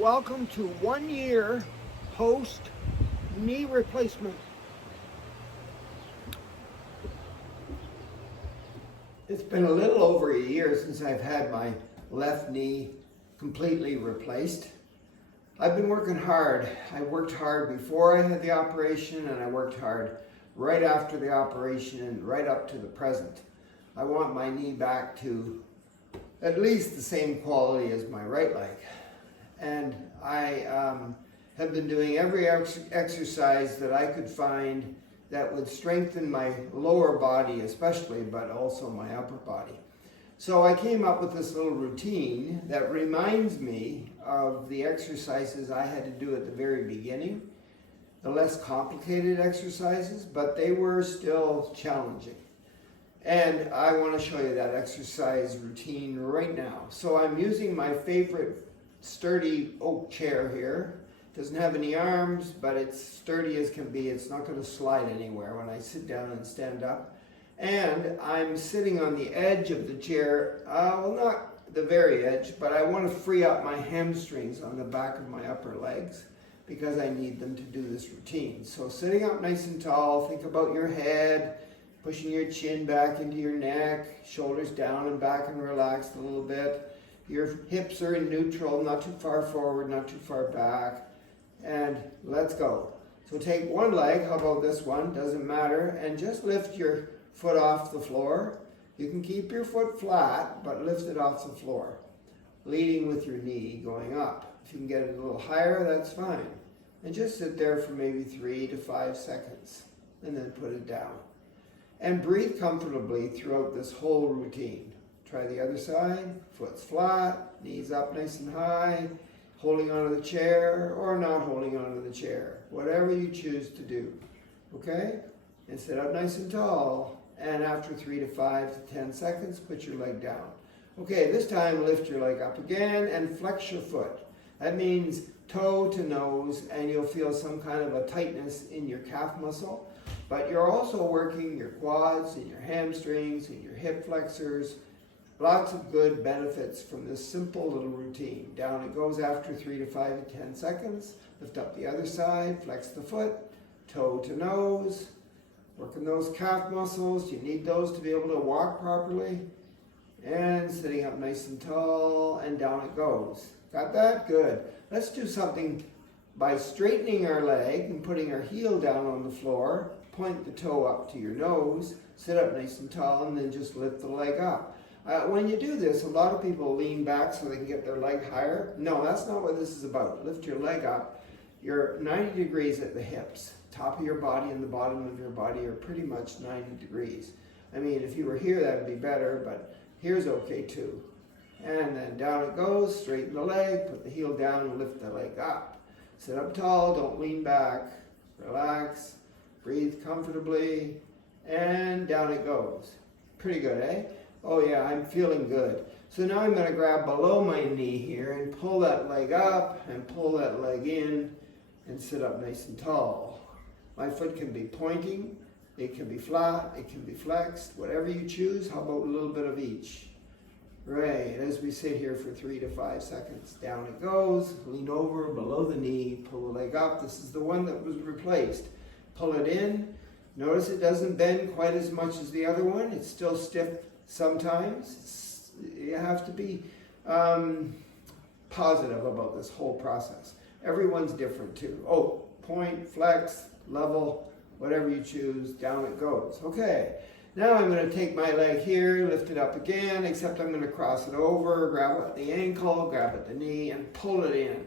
Welcome to 1 year post knee replacement. It's been a little over a year since I've had my left knee completely replaced. I've been working hard. I worked hard before I had the operation, and I worked hard right after the operation and right up to the present. I want my knee back to at least the same quality as my right leg. And I have been doing every exercise that I could find that would strengthen my lower body especially, but also my upper body. So I came up with this little routine that reminds me of the exercises I had to do at the very beginning, the less complicated exercises, but they were still challenging. And I want to show you that exercise routine right now. So I'm using my favorite sturdy oak chair here. Doesn't have any arms, but it's sturdy as can be. It's not going to slide anywhere when I sit down and stand up. And I'm sitting on the edge of the chair, well, not the very edge, but I want to free up my hamstrings on the back of my upper legs because I need them to do this routine. So sitting up nice and tall, think about your head, pushing your chin back into your neck, shoulders down and back and relaxed a little bit. Your hips are in neutral, not too far forward, not too far back. And let's go. So take one leg, how about this one, doesn't matter, and just lift your foot off the floor. You can keep your foot flat, but lift it off the floor, leading with your knee going up. If you can get it a little higher, that's fine. And just sit there for maybe 3 to 5 seconds, and then put it down. And breathe comfortably throughout this whole routine. Try the other side, foot's flat, knees up nice and high, holding onto the chair or not holding onto the chair, whatever you choose to do, okay? And sit up nice and tall, and after 3 to 5 to 10 seconds, put your leg down. Okay, this time lift your leg up again and flex your foot. That means toe to nose, and you'll feel some kind of a tightness in your calf muscle, but you're also working your quads and your hamstrings and your hip flexors. Lots of good benefits from this simple little routine. Down it goes after 3 to 5 to 10 seconds. Lift up the other side, flex the foot, toe to nose. Working those calf muscles. You need those to be able to walk properly. And sitting up nice and tall, and down it goes. Got that? Good. Let's do something by straightening our leg and putting our heel down on the floor. Point the toe up to your nose. Sit up nice and tall, and then just lift the leg up. When you do this, a lot of people lean back so they can get their leg higher. No, that's not what this is about. Lift your leg up. You're 90 degrees at the hips. Top of your body and the bottom of your body are pretty much 90 degrees. I mean, if you were here, that would be better, but here's okay too. And then down it goes, straighten the leg, put the heel down and lift the leg up. Sit up tall, don't lean back. Relax, breathe comfortably, and down it goes. Pretty good, eh? Oh yeah, I'm feeling good. So now I'm going to grab below my knee here and pull that leg up and pull that leg in and sit up nice and tall. My foot can be pointing, it can be flat, it can be flexed, whatever you choose. How about a little bit of each? Right, as we sit here for 3 to 5 seconds. Down it goes, lean over, below the knee, pull the leg up. This is the one that was replaced. Pull it in. Notice it doesn't bend quite as much as the other one. It's still stiff sometimes. You have to be positive about this whole process. Everyone's different too. Oh, point, flex, level, whatever you choose, down it goes. Okay, now I'm going to take my leg here, lift it up again, except I'm going to cross it over, grab it at the ankle, grab at the knee, and pull it in.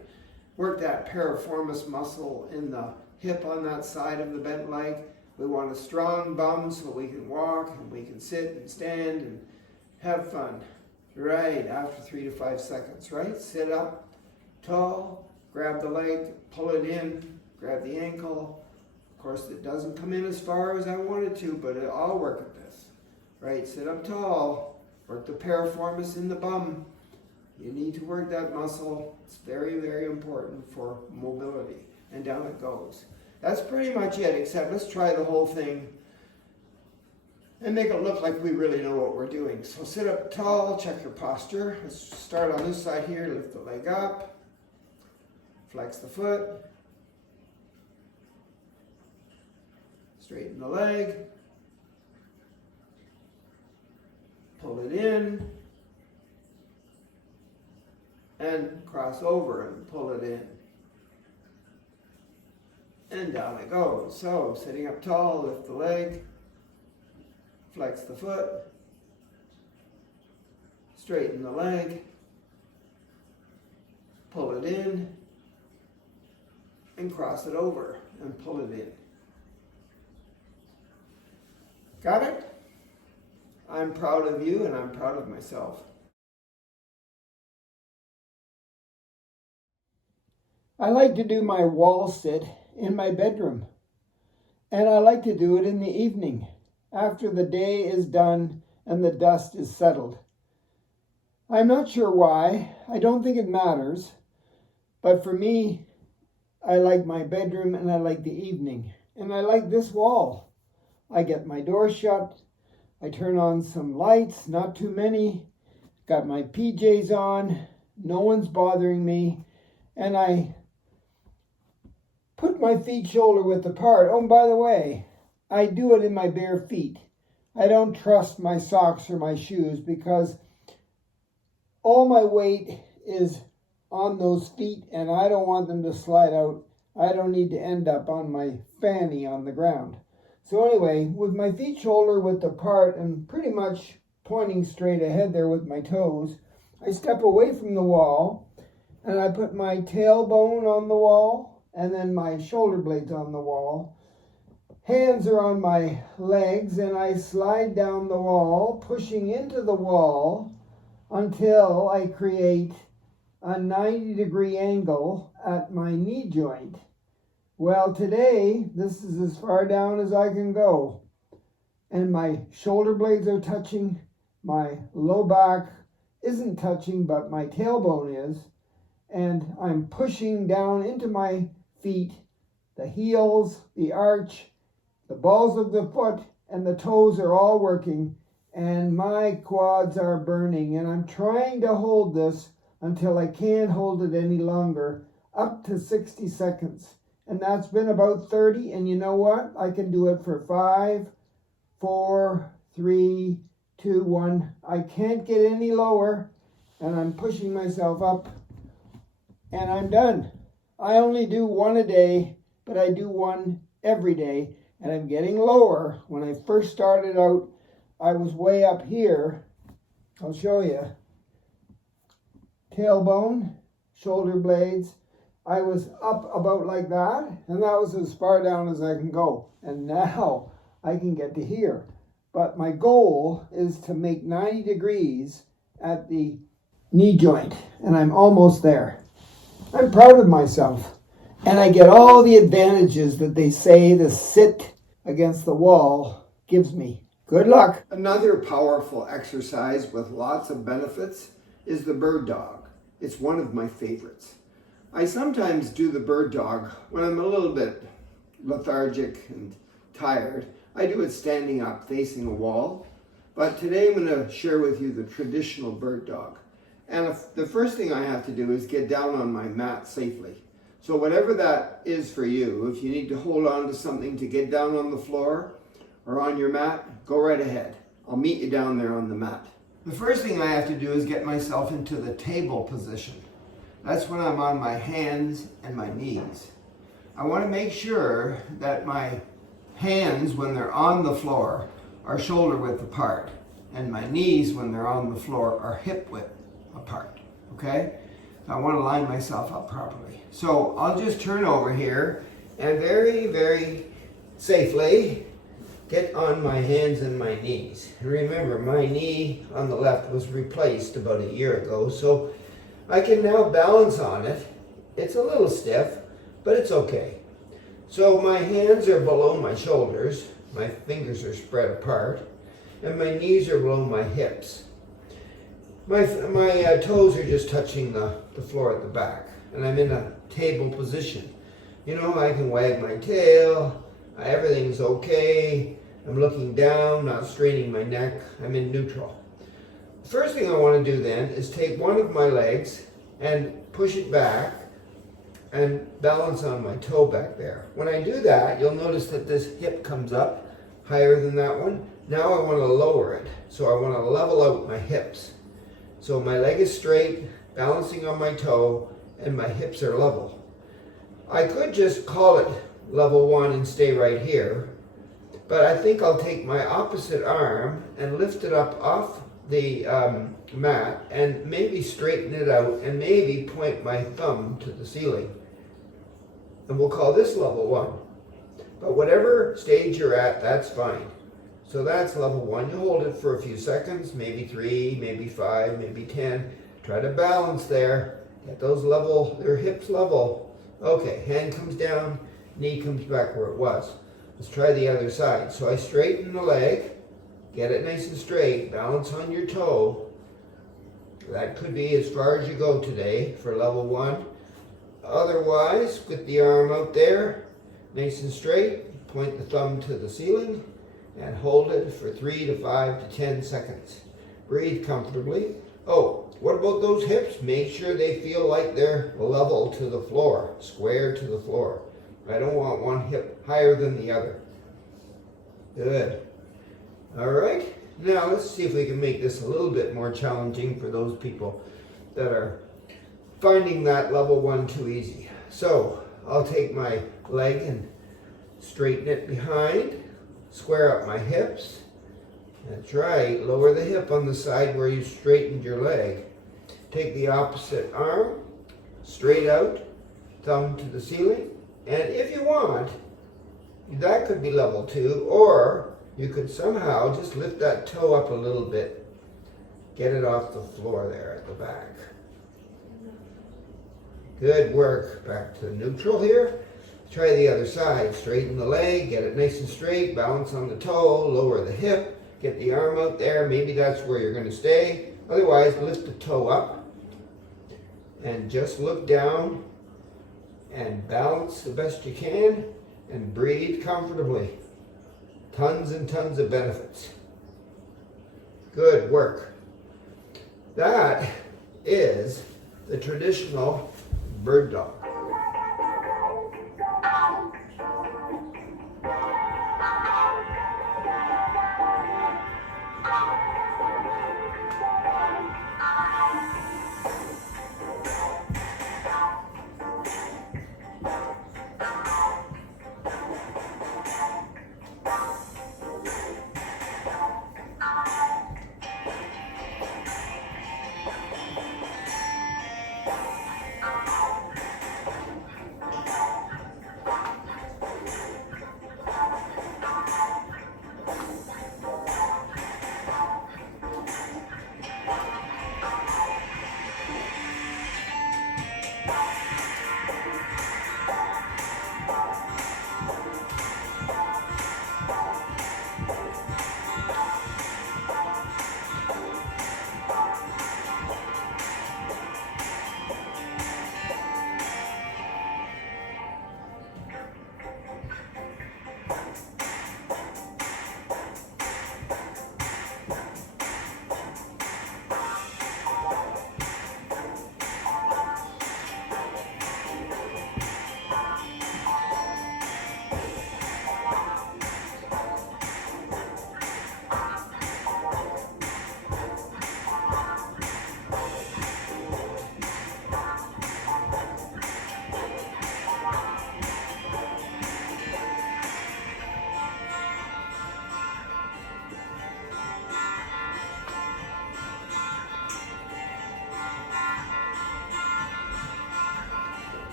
Work that piriformis muscle in the hip on that side of the bent leg. We want a strong bum so we can walk and we can sit and stand and have fun. Right, after 3 to 5 seconds, right? Sit up, tall, grab the leg, pull it in, grab the ankle. Of course, it doesn't come in as far as I want it to, but I'll work at this. Right, sit up tall, work the piriformis in the bum. You need to work that muscle. It's very, very important for mobility. And down it goes. That's pretty much it, except let's try the whole thing and make it look like we really know what we're doing. So sit up tall, check your posture. Let's start on this side here, lift the leg up, Flex the foot. Straighten the leg. Pull it in. And cross over and pull it in. And down it goes. So, sitting up tall, lift the leg. Flex the foot. Straighten the leg. Pull it in. And cross it over and pull it in. Got it? I'm proud of you and I'm proud of myself. I like to do my wall sit in my bedroom. And I like to do it in the evening, after the day is done and the dust is settled. I'm not sure why. I don't think it matters. But for me, I like my bedroom and I like the evening. And I like this wall. I get my door shut. I turn on some lights, not too many. Got my PJs on. No one's bothering me. And I put my feet shoulder width apart. Oh, and by the way, I do it in my bare feet. I don't trust my socks or my shoes because all my weight is on those feet and I don't want them to slide out. I don't need to end up on my fanny on the ground. So anyway, with my feet shoulder width apart and pretty much pointing straight ahead there with my toes, I step away from the wall and I put my tailbone on the wall and then my shoulder blades on the wall. Hands are on my legs and I slide down the wall, pushing into the wall until I create a 90-degree angle at my knee joint. Well, today, this is as far down as I can go. And my shoulder blades are touching, my low back isn't touching, but my tailbone is. And I'm pushing down into my feet, the heels, the arch, the balls of the foot, and the toes are all working. And my quads are burning. And I'm trying to hold this until I can't hold it any longer, up to 60 seconds. And that's been about 30, and you know what? I can do it for 5, 4, 3, 2, 1. I can't get any lower, and I'm pushing myself up, and I'm done. I only do one a day, but I do one every day, and I'm getting lower. When I first started out, I was way up here. I'll show you. Tailbone, shoulder blades. I was up about like that, and that was as far down as I can go. And now I can get to here. But my goal is to make 90 degrees at the knee joint, and I'm almost there. I'm proud of myself, and I get all the advantages that they say the sit against the wall gives me. Good luck. Another powerful exercise with lots of benefits is the bird dog. It's one of my favorites. I sometimes do the bird dog when I'm a little bit lethargic and tired. I do it standing up facing a wall, but today I'm going to share with you the traditional bird dog. And the first thing I have to do is get down on my mat safely. So whatever that is for you, if you need to hold on to something to get down on the floor or on your mat, go right ahead. I'll meet you down there on the mat. The first thing I have to do is get myself into the table position. That's when I'm on my hands and my knees. I want to make sure that my hands, when they're on the floor, are shoulder width apart, and my knees, when they're on the floor, are hip width apart, okay? I want to line myself up properly. So I'll just turn over here and very, very safely get on my hands and my knees. And remember, my knee on the left was replaced about a year ago, so I can now balance on it. It's a little stiff, but it's okay. So my hands are below my shoulders, my fingers are spread apart, and my knees are below my hips. My toes are just touching the floor at the back, and I'm in a table position. You know, I can wag my tail, everything's okay. I'm looking down, not straining my neck, I'm in neutral. The first thing I want to do then is take one of my legs and push it back and balance on my toe back there. When I do that, you'll notice that this hip comes up higher than that one. Now I want to lower it. So I want to level out my hips. So my leg is straight, balancing on my toe, and my hips are level. I could just call it level 1 and stay right here, but I think I'll take my opposite arm and lift it up off the mat and maybe straighten it out and maybe point my thumb to the ceiling. And we'll call this level 1. But whatever stage you're at, that's fine. So that's level 1. You hold it for a few seconds, maybe 3, maybe 5, maybe 10. Try to balance there. Get those level, their hips level. Okay, hand comes down, knee comes back where it was. Let's try the other side. So I straighten the leg, get it nice and straight, balance on your toe. That could be as far as you go today for level 1. Otherwise, with the arm out there, nice and straight, point the thumb to the ceiling and hold it for 3 to 5 to 10 seconds. Breathe comfortably. Oh, what about those hips? Make sure they feel like they're level to the floor, square to the floor. I don't want one hip higher than the other. Good. All right. Now let's see if we can make this a little bit more challenging for those people that are finding that level 1 too easy. So I'll take my leg and straighten it behind, square up my hips. That's right. Lower the hip on the side where you straightened your leg. Take the opposite arm, straight out, thumb to the ceiling. And if you want, that could be level 2, or you could somehow just lift that toe up a little bit, get it off the floor there at the back. Good work. Back to neutral here. Try the other side. Straighten the leg, get it nice and straight, balance on the toe, lower the hip, get the arm out there. Maybe that's where you're going to stay. Otherwise, lift the toe up and just look down and balance the best you can and breathe comfortably. Tons and tons of benefits. Good work. That is the traditional bird dog.